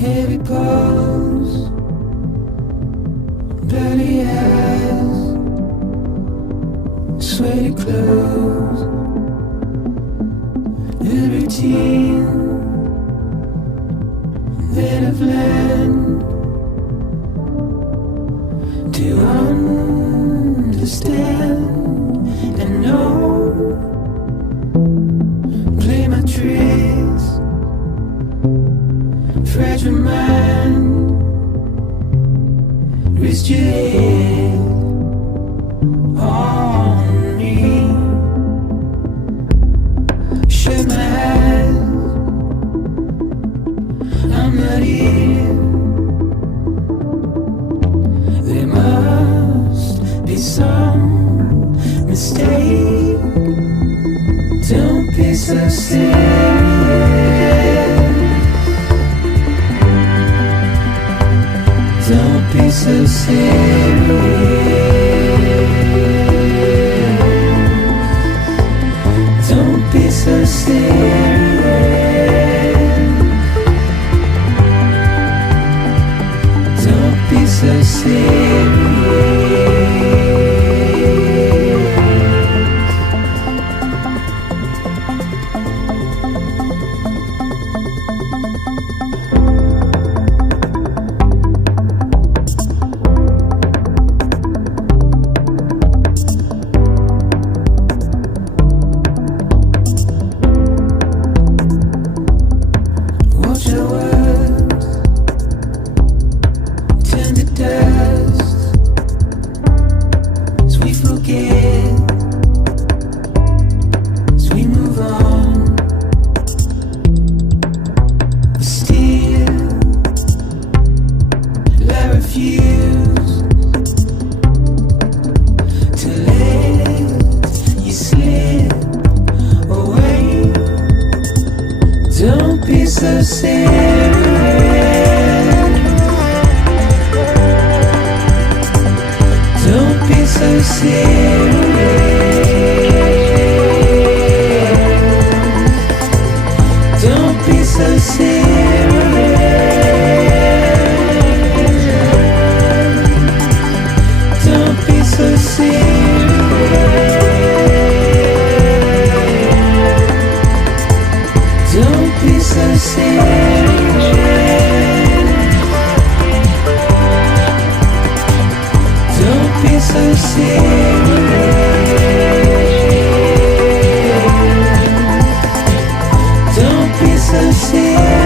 Heavy pulse, bloody eyes, sweaty clothes, the routine that I've learned to understand and know. Play my tricks, fragile mind, rest your head on me. Shut my eyes, I'm not here. There must be some mistake. Don't be so serious. Don't be so serious. Don't be so serious. Don't be so serious. Watch your words turn to dust as we forget, as we move on. But still, I refuse to let you slip away. Don't be so serious. Don't be so serious. Don't be so serious. Don't be so serious. Don't be so serious. Don't be so serious. Don't be so serious.